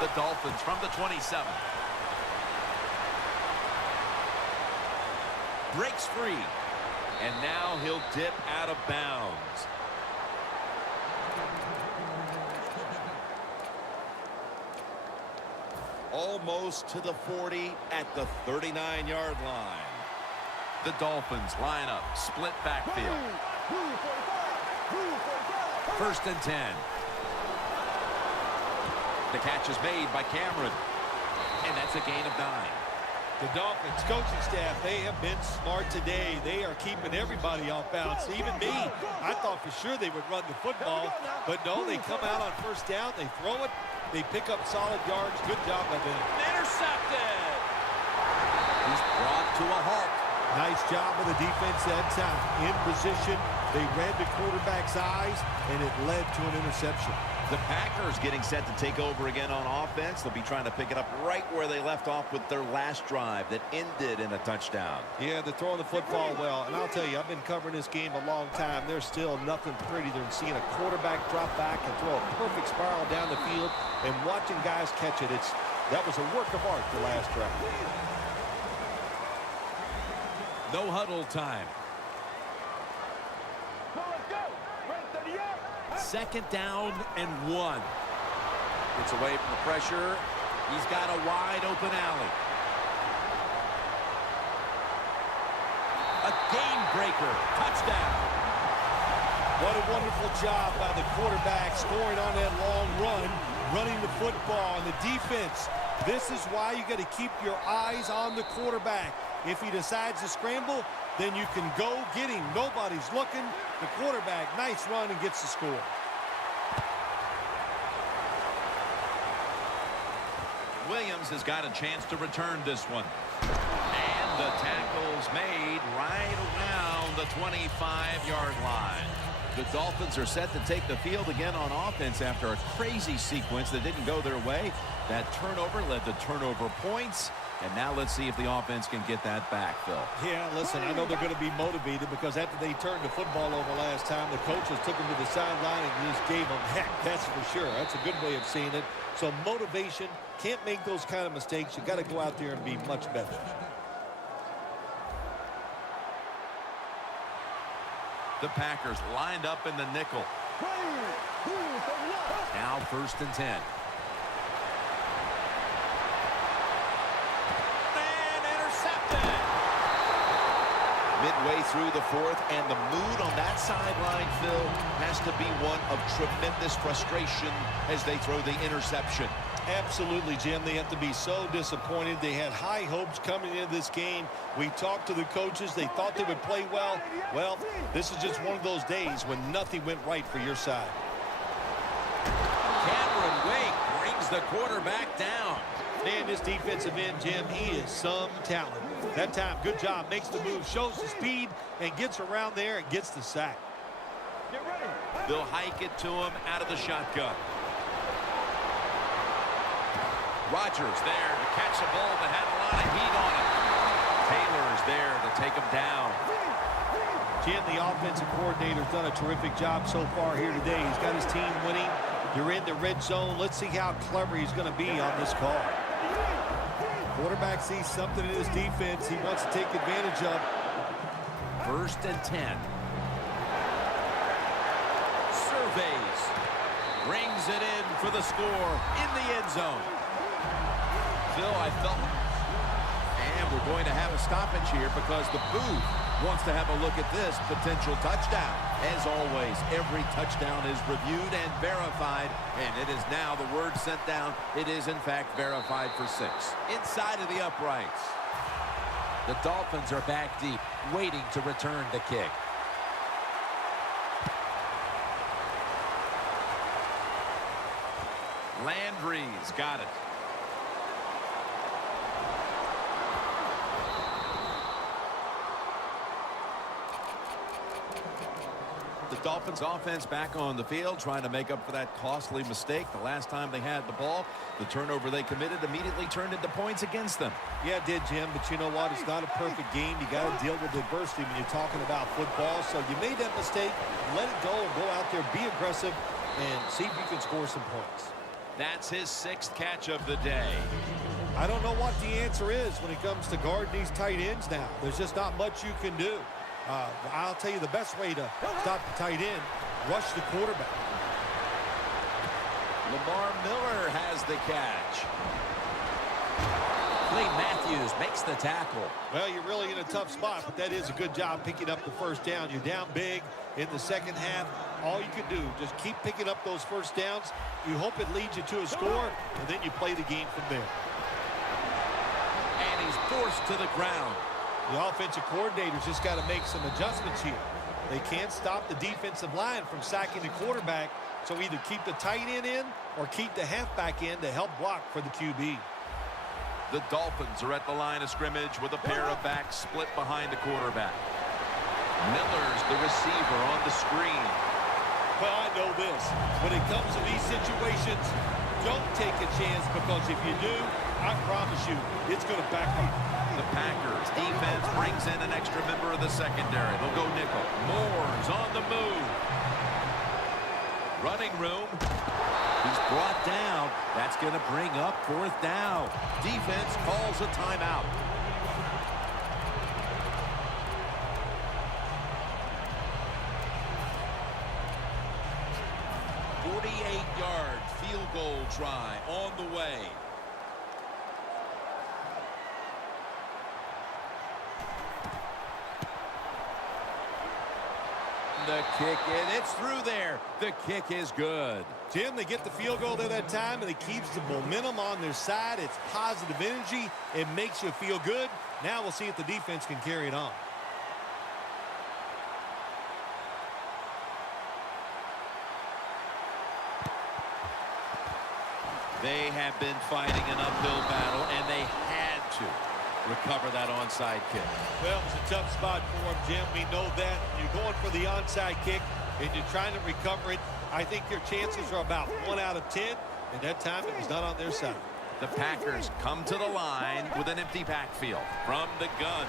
The Dolphins from the 27. Breaks free. And now he'll dip out of bounds. Almost to the 40 at the 39-yard line. The Dolphins line up, split backfield. First and 10. The catch is made by Cameron. And that's a gain of 9. The Dolphins coaching staff, they have been smart today. They are keeping everybody off bounds. Even me, I thought for sure they would run the football. But no, they come out on first down. They throw it. They pick up solid yards. Good job by them. Intercepted. He's brought to a halt. Nice job of the defense that time. In position, they read the quarterback's eyes, and it led to an interception. The Packers getting set to take over again on offense. They'll be trying to pick it up right where they left off with their last drive that ended in a touchdown. Yeah, they're throwing the football well. And I'll tell you, I've been covering this game a long time. There's still nothing prettier than seeing a quarterback drop back and throw a perfect spiral down the field and watching guys catch it. That was a work of art the last drive. No huddle time. Second down and 1. Gets away from the pressure. He's got a wide open alley. A game breaker. Touchdown. What a wonderful job by the quarterback scoring on that long run, running the football. And the defense, this is why you got to keep your eyes on the quarterback. If he decides to scramble, then you can go get him. Nobody's looking. The quarterback, nice run, and gets the score. Williams has got a chance to return this one. And the tackle's made right around the 25-yard line. The Dolphins are set to take the field again on offense after a crazy sequence that didn't go their way. That turnover led to turnover points. And now let's see if the offense can get that back, Phil. Yeah, listen, I know they're going to be motivated because after they turned the football over last time, the coaches took them to the sideline and just gave them heck. That's for sure. That's a good way of seeing it. So motivation, can't make those kind of mistakes. You got to go out there and be much better. The Packers lined up in the nickel. Now first and 10. Midway through the fourth, and the mood on that sideline, Phil, has to be one of tremendous frustration as they throw the interception. Absolutely, Jim. They have to be so disappointed. They had high hopes coming into this game. We talked to the coaches. They thought they would play well. Well, this is just one of those days when nothing went right for your side. Cameron Wake brings the quarterback down. Man, this defensive end, Jim, he is some talent. That time, good job, makes the move, shows the speed, and gets around there and gets the sack. Get ready. They'll hike it to him out of the shotgun. Rodgers there to catch a ball that had a lot of heat on it. Taylor's there to take him down. Jim, the offensive coordinator's done a terrific job so far here today. He's got his team winning. You're in the red zone. Let's see how clever he's going to be on this call. Quarterback sees something in his defense he wants to take advantage of. First and 10. Surveys. Brings it in for the score in the end zone. Phil, I felt... And we're going to have a stoppage here because the booth wants to have a look at this potential touchdown. As always, every touchdown is reviewed and verified, and it is now the word sent down. It is, in fact, verified for 6. Inside of the uprights. The Dolphins are back deep, waiting to return the kick. Landry's got it. The Dolphins offense back on the field trying to make up for that costly mistake the last time they had the ball. The turnover they committed immediately turned into points against them. Yeah, it did, Jim, but you know what? It's not a perfect game. You got to deal with adversity when you're talking about football. So you made that mistake, let it go and go out there, be aggressive, and see if you can score some points. That's his 6th catch of the day. I don't know what the answer is when it comes to guarding these tight ends now. There's just not much you can do. I'll tell you the best way to stop the tight end, rush the quarterback. Lamar Miller has the catch. Clay Matthews makes the tackle. Well, you're really in a tough spot, but that is a good job picking up the first down. You're down big in the second half. All you can do, just keep picking up those first downs. You hope it leads you to a score, and then you play the game from there. And he's forced to the ground. The offensive coordinator's just got to make some adjustments here. They can't stop the defensive line from sacking the quarterback, so either keep the tight end in or keep the halfback in to help block for the QB. The Dolphins are at the line of scrimmage with a pair of backs split behind the quarterback. Miller's the receiver on the screen. Well, I know this. When it comes to these situations, don't take a chance, because if you do, I promise you, it's going to backfire. The Packers defense brings in an extra member of the secondary. They'll go nickel. Moore's on the move. Running room. He's brought down. That's going to bring up 4th down. Defense calls a timeout. .48-yard field goal try on the way. The kick, and it's through there. The kick is good. Jim, they get the field goal there that time, and it keeps the momentum on their side. It's positive energy. It makes you feel good. Now we'll see if the defense can carry it on. They have been fighting an uphill battle, and they had to recover that onside kick. Well, it was a tough spot for him, Jim. We know that. You're going for the onside kick, and you're trying to recover it. I think your chances are about 1 out of 10, and that time it was not on their side. The Packers come to the line with an empty backfield from the gun.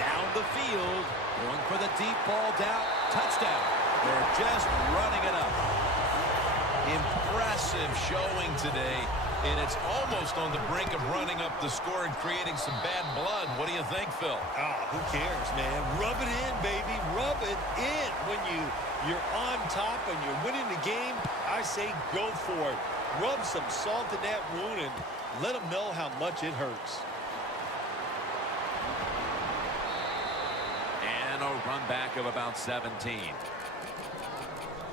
Down the field, going for the deep ball down. Touchdown. They're just running it up. Impressive showing today, and it's almost on the brink of running up the score and creating some bad blood. What do you think, Phil? Who cares, man? Rub it in, baby. Rub it in. When you're on top and you're winning the game, I say go for it. Rub some salt in that wound and let them know how much it hurts. And a run back of about 17.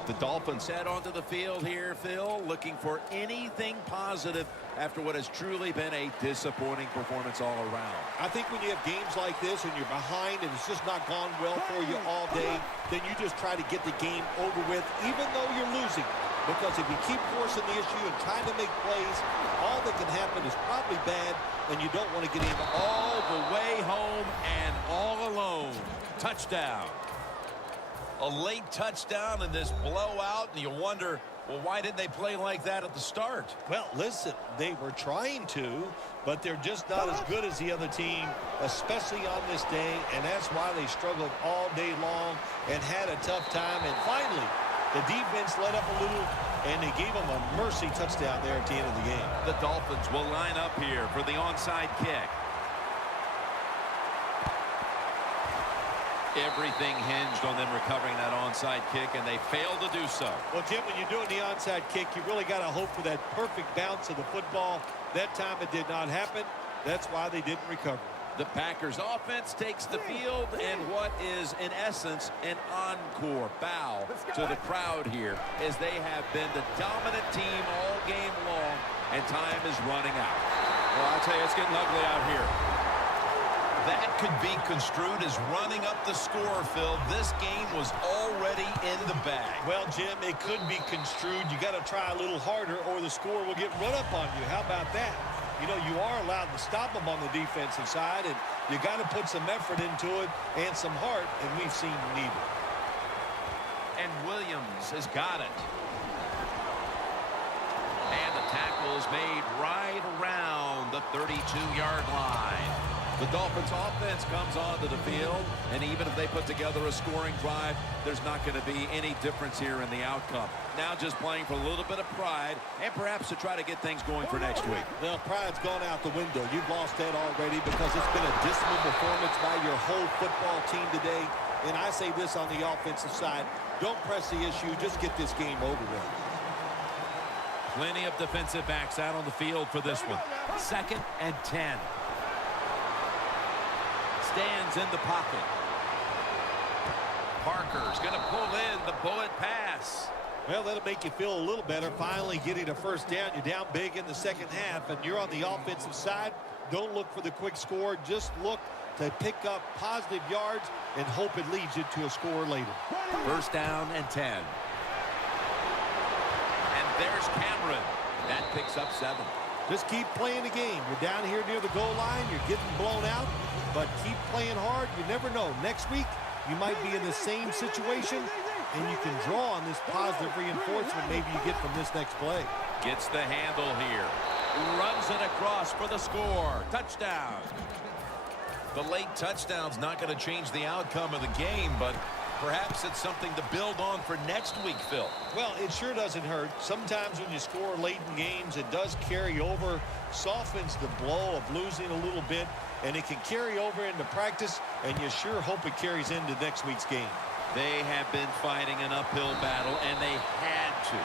The Dolphins head onto the field here, Phil, looking for anything positive after what has truly been a disappointing performance all around. I think when you have games like this and you're behind and it's just not gone well for you all day, then you just try to get the game over with, even though you're losing. Because if you keep forcing the issue and trying to make plays, all that can happen is probably bad, and you don't want to get in all the way home and all alone. Touchdown. A late touchdown in this blowout, and you wonder, well, why didn't they play like that at the start? Well, listen, they were trying to, but they're just not as good as the other team, especially on this day, and that's why they struggled all day long and had a tough time. And finally, the defense let up a little, and they gave them a mercy touchdown there at the end of the game. The Dolphins will line up here for the onside kick. Everything hinged on them recovering that onside kick, and they failed to do so. Well, Jim, when you're doing the onside kick, you really got to hope for that perfect bounce of the football. That time it did not happen. That's why they didn't recover. The Packers offense takes the field, and what is, in essence, an encore bow to the crowd here, as they have been the dominant team all game long, and time is running out. Well, I'll tell you, it's getting ugly out here. That could be construed as running up the score, Phil. This game was already in the bag. Well, Jim, it could be construed. You got to try a little harder or the score will get run up on you. How about that? You know, you are allowed to stop them on the defensive side, and you got to put some effort into it and some heart, and we've seen neither. And Williams has got it. And the tackle is made right around the 32-yard line. The Dolphins offense comes onto the field, and even if they put together a scoring drive, there's not going to be any difference here in the outcome. Now just playing for a little bit of pride and perhaps to try to get things going for next week. Well, pride's gone out the window. You've lost that already because it's been a dismal performance by your whole football team today. And I say this on the offensive side, don't press the issue, just get this game over with. Plenty of defensive backs out on the field for this one. 2nd and 10. Stands in the pocket. Parker's going to pull in the bullet pass. Well, that'll make you feel a little better. Finally getting a first down. You're down big in the second half, and you're on the offensive side. Don't look for the quick score. Just look to pick up positive yards and hope it leads you to a score later. 1st down and 10. And there's Cameron. That picks up 7. Just keep playing the game. You're down here near the goal line. You're getting blown out, but keep playing hard. You never know. Next week, you might be in the same situation, and you can draw on this positive reinforcement maybe you get from this next play. Gets the handle here. Runs it across for the score. Touchdown. The late touchdown's not going to change the outcome of the game, but perhaps it's something to build on for next week, Phil. Well, it sure doesn't hurt. Sometimes when you score late in games, it does carry over, softens the blow of losing a little bit, and it can carry over into practice, and you sure hope it carries into next week's game. They have been fighting an uphill battle, and they had to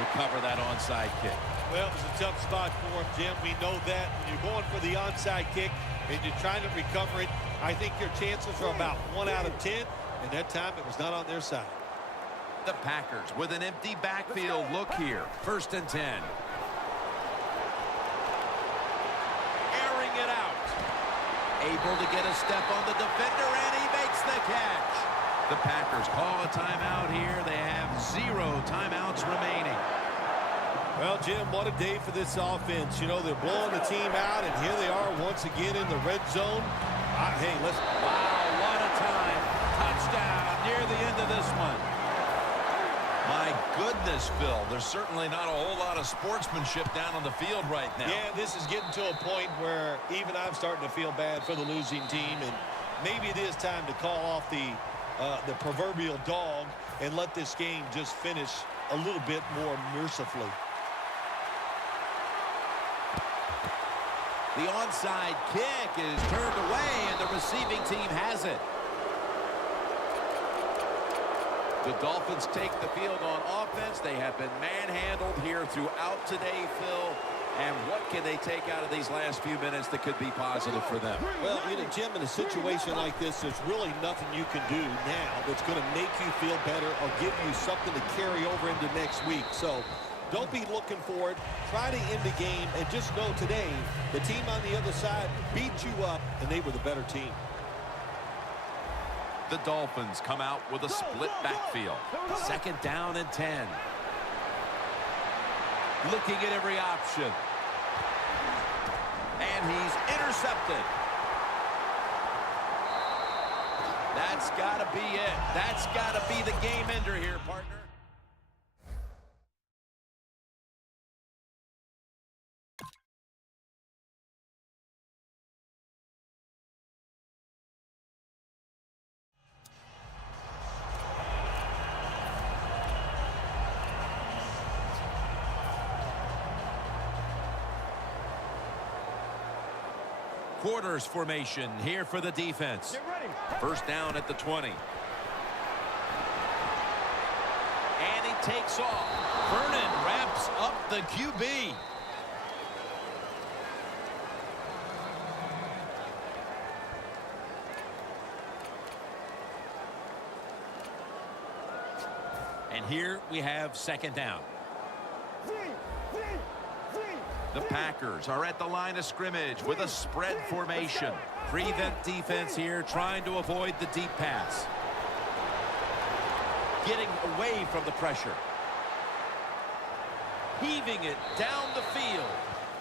recover that onside kick. Well, it was a tough spot for him, Jim. We know that. When you're going for the onside kick and you're trying to recover it, I think your chances are about 1 out of 10. And that time, it was not on their side. The Packers with an empty backfield look here. 1st and 10. Airing it out. Able to get a step on the defender, and he makes the catch. The Packers call a timeout here. They have 0 timeouts remaining. Well, Jim, what a day for this offense. You know, they're blowing the team out, and here they are once again in the red zone. Hey, let's... Wow, what a time. Touchdown near the end of this one. My goodness, Phil, there's certainly not a whole lot of sportsmanship down on the field right now. Yeah, this is getting to a point where even I'm starting to feel bad for the losing team, and maybe it is time to call off the proverbial dog and let this game just finish a little bit more mercifully. The onside kick is turned away, and the receiving team has it. The Dolphins take the field on offense. They have been manhandled here throughout today, Phil. And what can they take out of these last few minutes that could be positive for them? Well, you know, Jim, in a situation like this, there's really nothing you can do now that's going to make you feel better or give you something to carry over into next week. So don't be looking for it. Try to end the game, and just know today the team on the other side beat you up, and they were the better team. The Dolphins come out with a split backfield. 2nd down and 10. Looking at every option. And he's intercepted. That's got to be it. That's got to be the game ender here, partner. Quarters formation here for the defense. 1st down at the 20. And he takes off. Vernon wraps up the QB. And here we have 2nd down. The Packers are at the line of scrimmage with a spread formation. Prevent defense here, trying to avoid the deep pass. Getting away from the pressure. Heaving it down the field.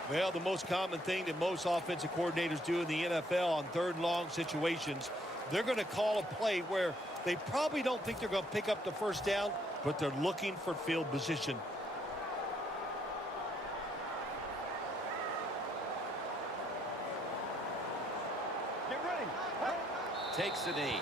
Well, the most common thing that most offensive coordinators do in the NFL on 3rd and long situations, they're going to call a play where they probably don't think they're going to pick up the 1st down, but they're looking for field position. takes the knee.